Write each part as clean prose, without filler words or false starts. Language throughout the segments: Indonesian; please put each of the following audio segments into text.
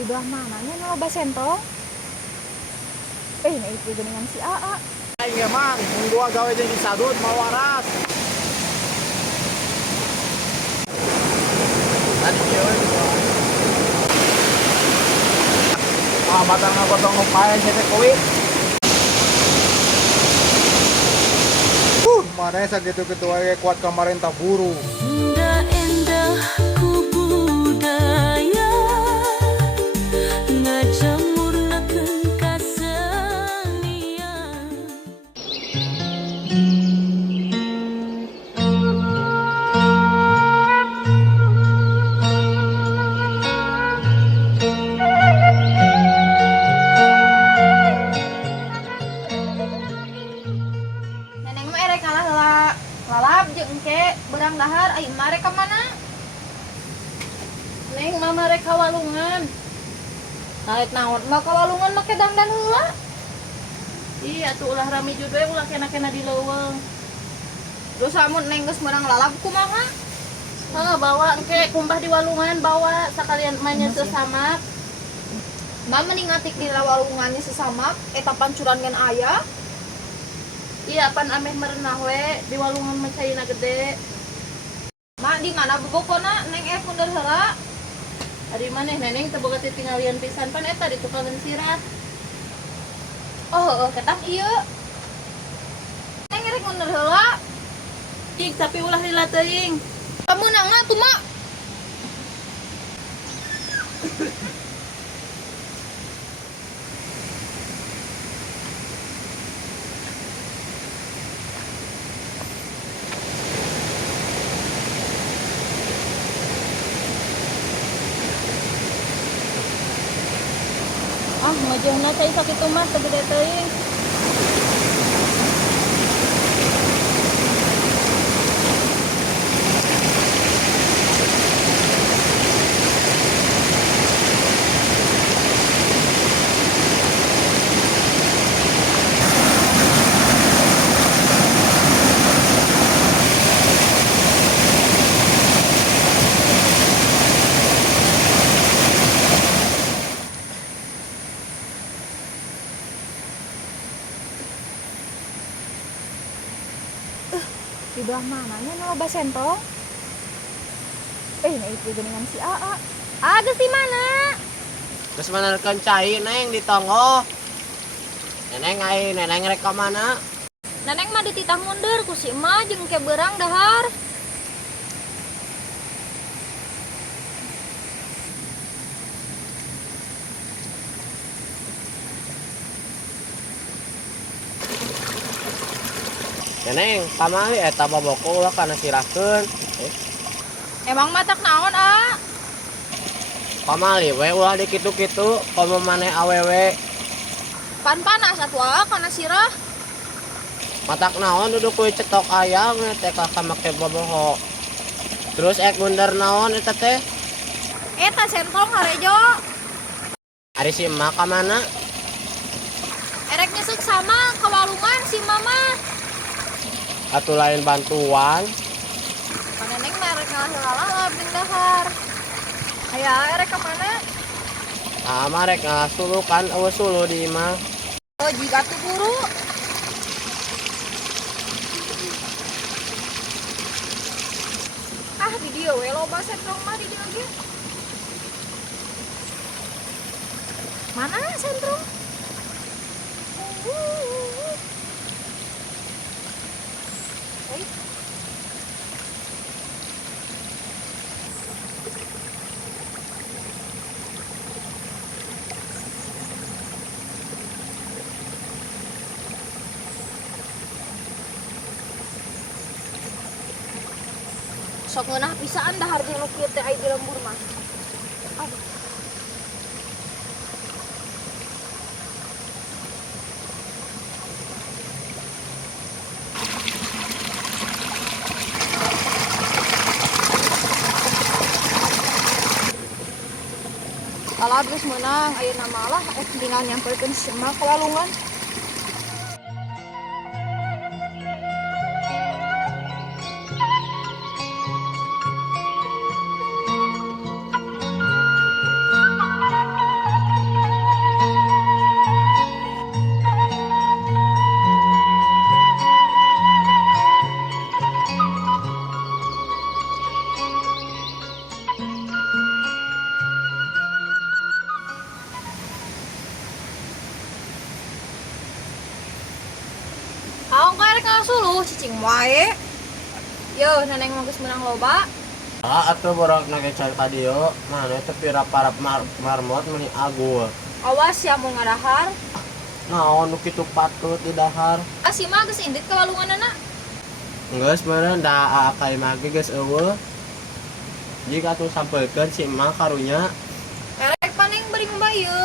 Di belah mananya nu loba sentong? Nah itu geningan si Aa. Aing emang mun gua gawe jeung disadut mau waras. Tadi kieu batang ngagotong nu pae teh kowi. Mana sakitu-kitu we kuat kamarentah buru. Indah ku budaya ngajamurnakeun kasenian. Neneng mah erek ngalah lalap jeung engke berang dahar ai emah rek ka mana? Neng mama rek ka walungan. Naik naon mah ka walungan make dandan heula. Iya tuh ulah rami judoe ulah kena-kena di leuweung. Terus lamun neng geus meurang lalap kumaha? Bawa engke kumpah di walungan bawa sakalian mainnya sesamak. Mah mending ngatik di walungannya sesamak eta pancuran ngan aya. Iya pan ameh merenah we di walungan mecaina gede. Mak di mana bobokona neng puneur heula? Ari maneh neneng teu boga titinggalian pisan pan eta di tukangan sirah. Oh, ketak ieu. Neng rek mundur heula. Cik tapi ulah lila teuing. Kamu nangna tuh, Mak. Ngejeuhna cai sakitu mah teu gede teuing. Di belah mananya nu loba sentong? Nah itu geningan si Aa. Geus di mana? Geus maneurkeun cai neng di tonggo. Neneng rek ka mana? Neneng mah dititah mundur ku si emak jeung ke beurang dahar. Neneng pamali eta baboko ulah kana sirahkeun. Emang matak naon, A? Pamali we ulah dikitu-kitu komo maneh awewe. Pan panas atuh kana sirah. Matak naon duduk kuy cetok ayam teh ka make boboho. Terus mundur naon eta teh? Eta sentong harejo. Ari si emak ka mana? Erek nyesuk sama ka walungan si Mama. Atuh lain bantuan. Neneng merek ngalah jeung dahar. Aya erek ka mana? Mah rek ngalasulu kan eueuh sulu di imah. Oh, jiga tuh guru. Di dieu we loba sentong mah di dieu ge. Mana sentong? Sok ngeunah pisaan dahar jeung nu kieu teh ai di lembur mah. Aduh. Kalau geus meunang ayeuna malah tinggal nyamperkeun si emak ka walungan. cicing wae. Yo, neneng mau geus menang loba. Atuh borok nagecan ka dieu, mana teu pira-parap marmot meni agul. Awas ya mau ngadahar. Naon nu kitu patut di dahar? Si mah geus indit ka walunganana. Geus meureun da kai mage geus eueuh. Jika atuh sampeukeun si emak karunya. Erek paneng bari mbayu.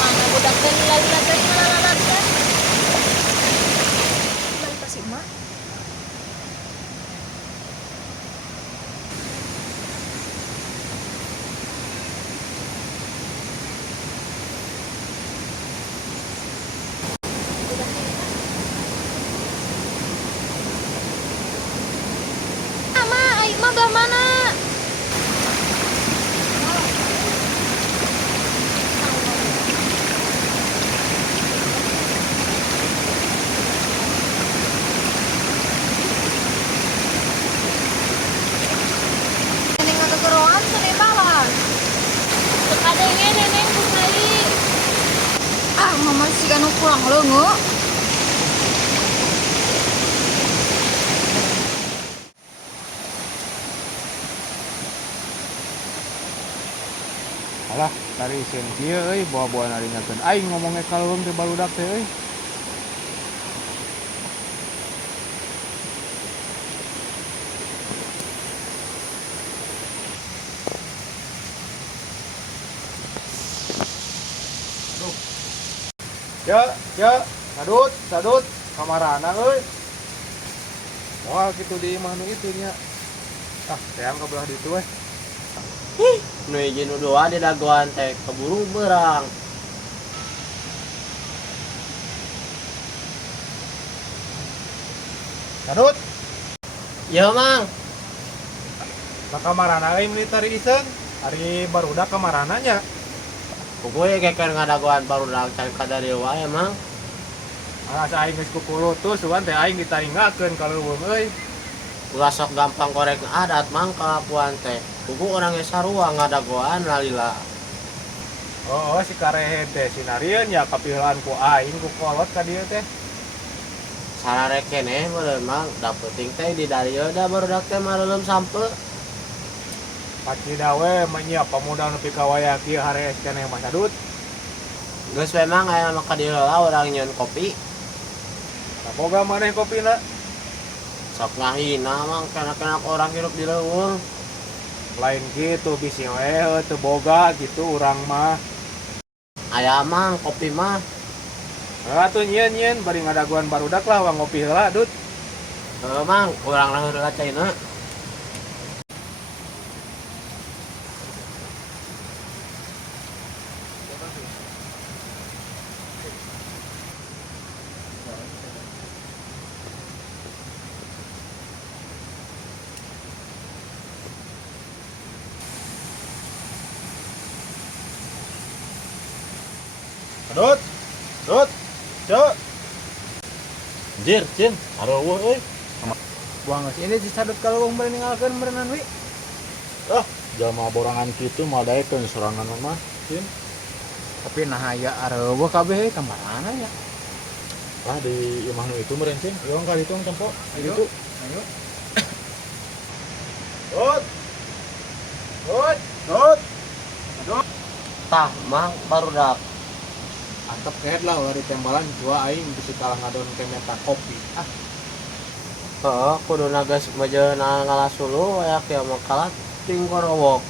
Mana budak teh lila-lila teh ngalalat teh. Balik ka si emak. Mama, aing mah belah mana? Neneng ngagegeroan cenah balas. Sekadenge neneng kusai. Mama siga nu kurang leungeut. Alah, tari sieun kieu euy, bawa-bawa naringakeun aing ngomongnya kaleuweung teh barudak teh euy. Cek, sadut, kamarana euy. Moal kitu di imah nu itu nya. Teang ka belah ditu we. Nu hiji nu dua di dagoan teh keburu beurang. Sadut, Ya mang, ka kamarana euy militer iseun. Ari barudak kamarana nya. pokoknya keker ngadagoan barudak can kadari wae mang. Asa aing geus kukulutus sugan teh aing ditaringakeun kaleuweung euy. Ulah sok gampang korek adat mang kalakuan teh. Kuku orangnya sarua ngadagoan lalila. Oh, si karehe teh sinarieun nya kapilhan ku aing ku kolot ka dieu teh. Sararek keneh meureun mang, da penting teh di darieu da barudak teh mareulem sampe. Pacida we menyiap pemuda nepi ka wayah kieu harees keneh Mas Adut. Geus memang aya maka dieu heula urang nyeun kopi. Saboga maneh kopina? Sok ngahina mang kana-kana orang hirup di leuweung. Lain gitu bisi we teu boga gitu urang mah. Aya mang kopi mah. Atuh nyieun bari ngadaguan barudak lah wang ngopi heula Dut. Heuh mang, urang lahir heula caina. Dut. Cek. Jir, cin, arowo euy. Buang geus ini si Sadut kaleuweung bari ninggalkeun berenang wi. Jalma borangan kitu mah daekeun sorangan mah. Tapi nah aya areueuh kabeh kamar nya. Ah di imah nu itu meureun cing. Ieu kali itu tempo. Ayo. Gitu. Ayo. Dut. Dut. Dut. Dut. Tah, mang baru dak. Antep kehet lah ulah ditembalan jua aing bisa kalah ngadon ke meta kopi. Ah, Heeh, kuduna geus mejeuna ngalasulu aya kieu mah kalah ting korowok.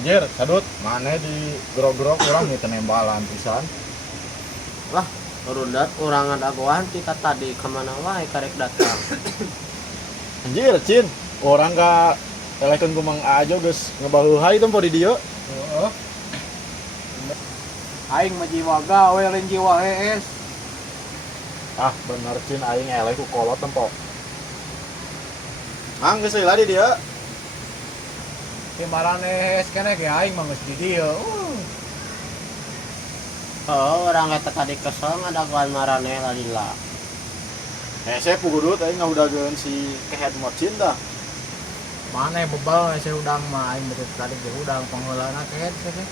anjir, sadut, mana di grog-grog urang nih tembalan pisan. Lah, rundat urang ngadagoan ti ka tadi kemana wae karek datang. Anjir, Cin. Orang ka telekeun ku Mang Ajo geus ngebaheuhai tempo di dieu. Heeh. Aing mah jiwa gawe lain jiwa hees. Ah, bener Cin aing eleh ku kolot tempo. Mang geus heula di dieu. Timbalan hees keneh ge aing mah geus di dieu. Heeh, urang eta tadi kesel ngadagoan marane lalila. Hese pugudut aing ngahudageun si kehet mod cinta. Mana bebal saya udang mah aing betul tadi ge udang pangheulana keet teh.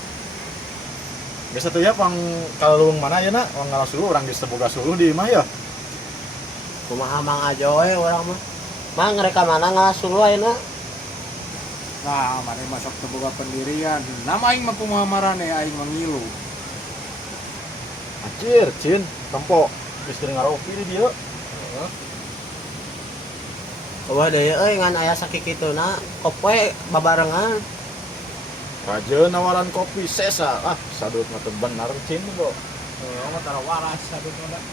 Geus atuh ya pang kalung mana ya na? Pang ngalasulu urang geus teu boga suluh di imah ya. Kumaha Mang Ajo we urang mah. Mang reka mana ngalasulu ayeuna? Nah, mana masuk teu boga pendirian. Nama aing mah kumaha marane aing mah ngilu. Anjir, Cin, tempo geus teu ngaropi di dieu. Wah deui euy ngan aya sakikituna kope babarengan. Raja nawaran kopi sesa. Ah, sadut mah teu bener Cin kok. Heeh, mah tara waras sadut mah.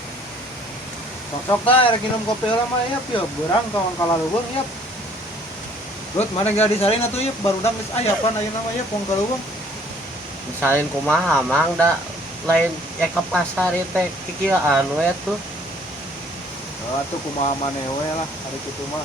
Sok tah rek minum kopi heula mah ya pieu beurang kawan kalaleuweung ya. Rut mana jadi salina tuh ya barudak geus aya pan ayeuna mah ya pong kaluweung. Misalin kumaha Mang da lain ya ke pasar ieu teh kikieuan we tuh. Atuh kumaha maneh we lah hari kitu mah.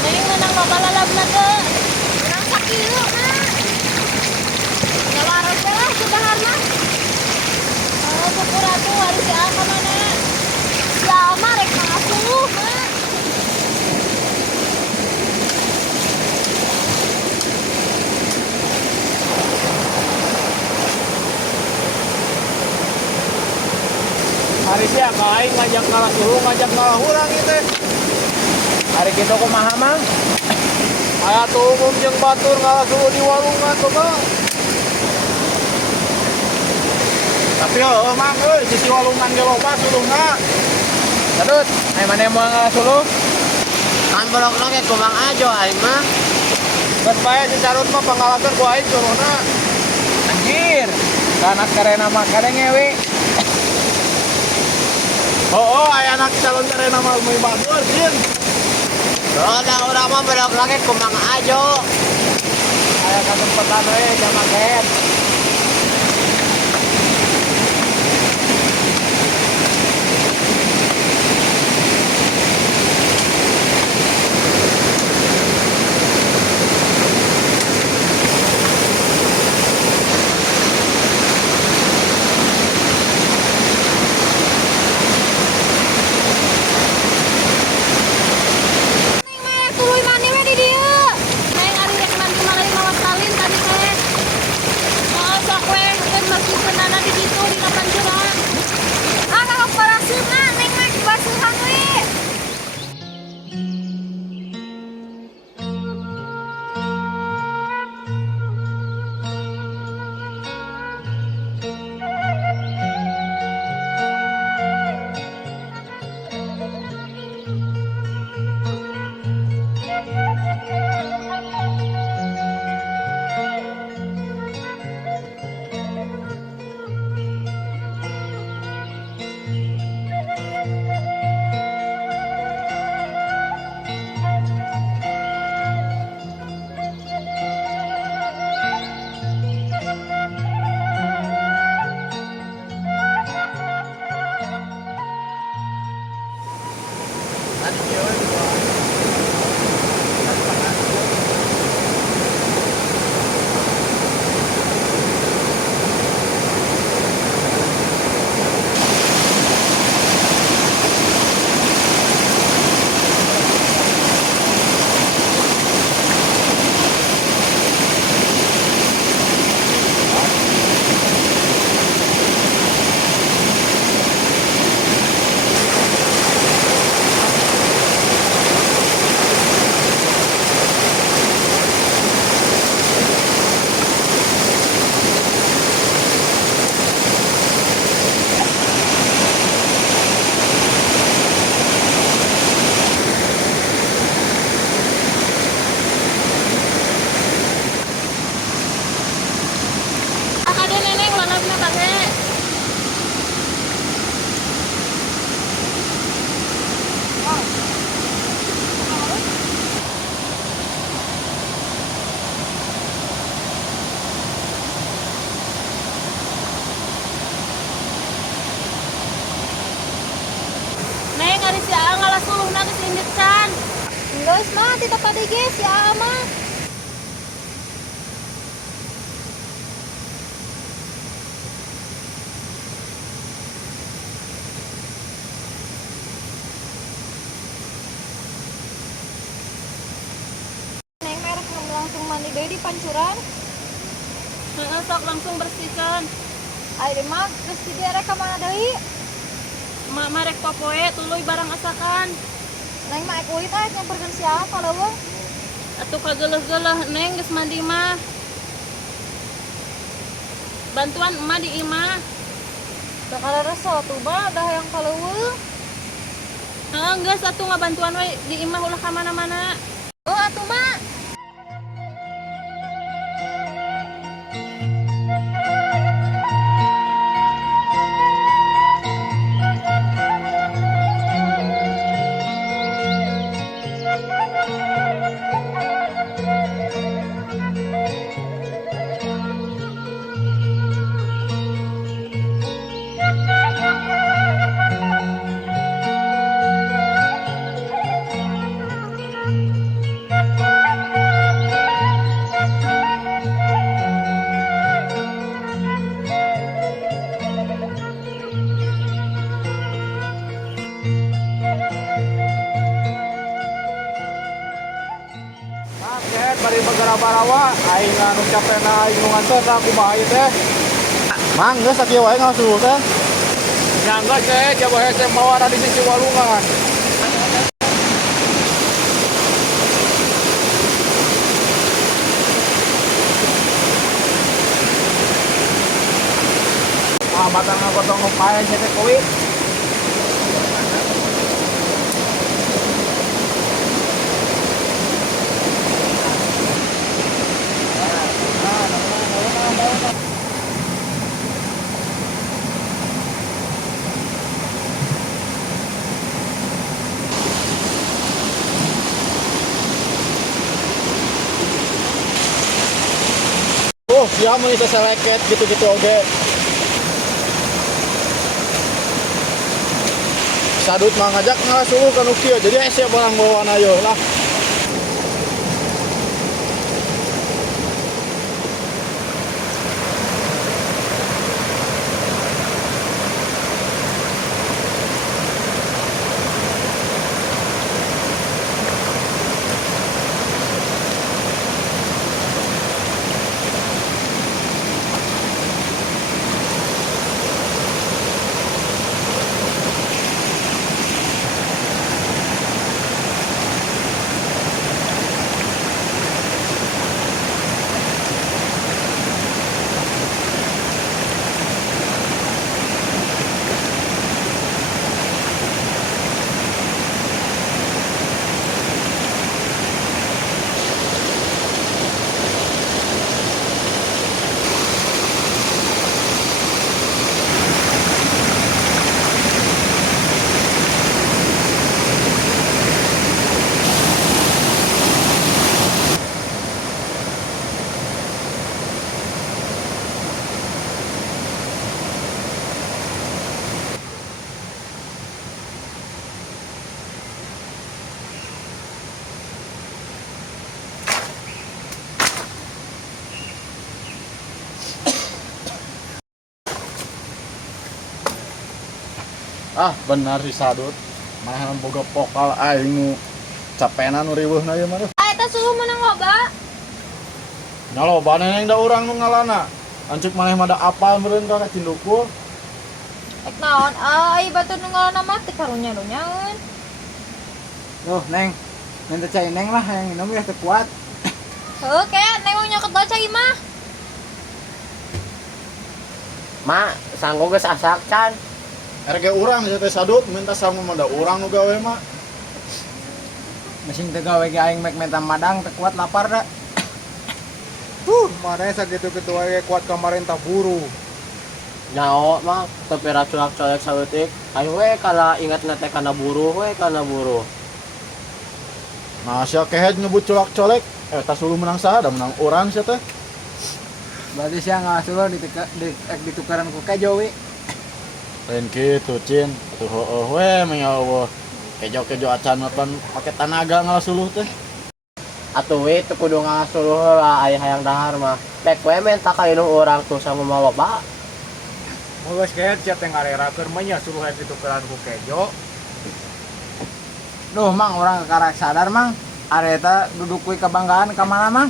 Neng menang bapak lalabna teh. Urang sakilu na. Nyawaros teh lah sudahan mah. Oh, syukur atuh hari si Alma mana. Si Alma rek ngasuh mah. Hari sia ka aing ngajak ngalah suhu ngajak ngalah urang ieu teh. Hari kitu kumaha mang? Aya tuh umum jeung batur ngalah suhu di walungan coba. Tapi heueuh mang euy sisi walungan ge loba suluhna. Sadut, aya mane moal ngalah suluh? Kan bolokna ge ku Mang Ajo aing mah. Geus bae si Carut mah pangalasan ku aing suluhna. Anjir, kana karena mah kade ngewe. Oh, aya anak calon karena mah mau batur, Jin. Urang mah bolokna ge ku Mang Ajo. Aya kasempatan we jama keet. Neng mah tuluy mani we di dieu. Neng ari rek nanti malah mawas salin tadi teh. Guys, mah tita tadi guys ya mah. Neng merek langsung mandi deui di pancuran. Heeh, sok langsung bersihkan. Ayo mah terus di daerah ka mana deui? Mak marek popoe tuluy barang asakan. Neng mah ekuit nyamperkeun siapa leuweung? Atuh kageuleuh-geuleuh Neng geus mandi mah. Bantuan emak di imah. Bakal rasa tuh mah dah yang kaleuweung. Heeh, geus atuh ngabantuan we di imah ulah ka mana-mana. Oh atuh mah. Paket bari bagara barawa aing anu capena aing nu ngantor na kumaha ieu teh. Mang geus sakieu wae ngasuh teh. Nyangga teh coba hese bawa di sisi walungan. Batang ngotong pae teh kowi. Oh, siapa mau seleket gitu-gitu oge. Sadut mah ngajak ngasuh ka nu kieu, jadi ese barang bawaan ayo lah. Ah benar si Sadut mana boga pokal aing nu capena nu riweuhna ieu mah. Eta suhu menang loba. Nyaloba neneng da urang nu ngalana. Ancuk maneh mah da apal meureun ka Cindukul. Ek naon ai batu nu ngaranna mah teh karunya-runyaeun. Tuh, Neng. Minta cai Neng lah yang minum ya teu kuat. Heuh kayak neng mau nyaket baca imah. Mak, sanggo geus asak can. RG urang teh Sadut minta sama mah da urang nu gawe mah. Mesin teu gawe ge aing mek menta madang teu kuat lapar da. Mana sagitu-gitu wae kuat kemarin tak buru. Nyao mah tapi raculak colek saeutik. Ayo we kala ingat teh kana buru we kana buru. Nah, sia kehed nyebut colak-colek, eta suluh menang saha da menang urang sia teh. Berarti sia ngasuh ditukaran ku kejo we. Lain kitu, Cin. Atuh heueuh we mah ya Allah. Kejo-kejo acan pan pakai tenaga ngalasuluh teh. Atuh we teu kudu ngasuluh heula aya hayang dahar mah. Tek we menta kainu urang tuh sama bapak. Mulus kayak cat yang ngarerakeun mah nya suruh eta tukeran ku kejo. Duh, Mang, orang karek sadar, Mang. Areta duduk kuy kebanggaan ka mana, Mang?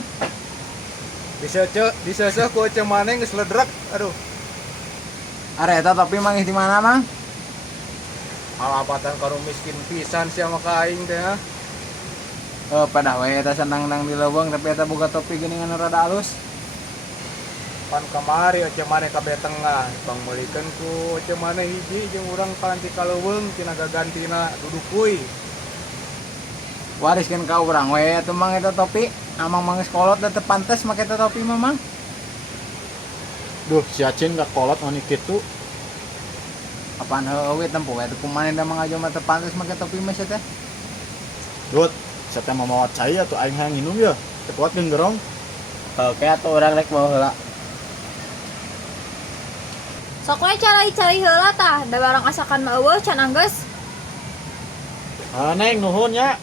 Diseuceuh ku ceu maneh geus ledrek. Aduh. Areta tapi Mang di mana, Mang? Alapatan karo miskin pisan sia mah ka aing teh. Pada we eta senang-nang di leuweung tapi eta boga topi geuningan rada alus. Pan kamari aja maneh kabeh tengah, pangmeulikeun ku aja maneh hiji jeung urang panti ka leuweung tina gagantina duduk kuy. Wariskeun ka urang we atuh Mang eta topi. Amang manggeus kolot da teu pantes make eta topi mah, Mang. Duh, si Acin gak kolot mani kitu. Apaan heueuh we tempo we teu kumaneh da mangajo mah teu pantes make topi mah sia teh. Dut, saya teh mamawat saya atuh aing hayang nginum ya. Teu kuat geun gerong. Oke atuh urang rek mau heula. Sok we cari-cari heula tah, da barang asakan mah eueuh can anggeus. Ah, Neng nuhun ya.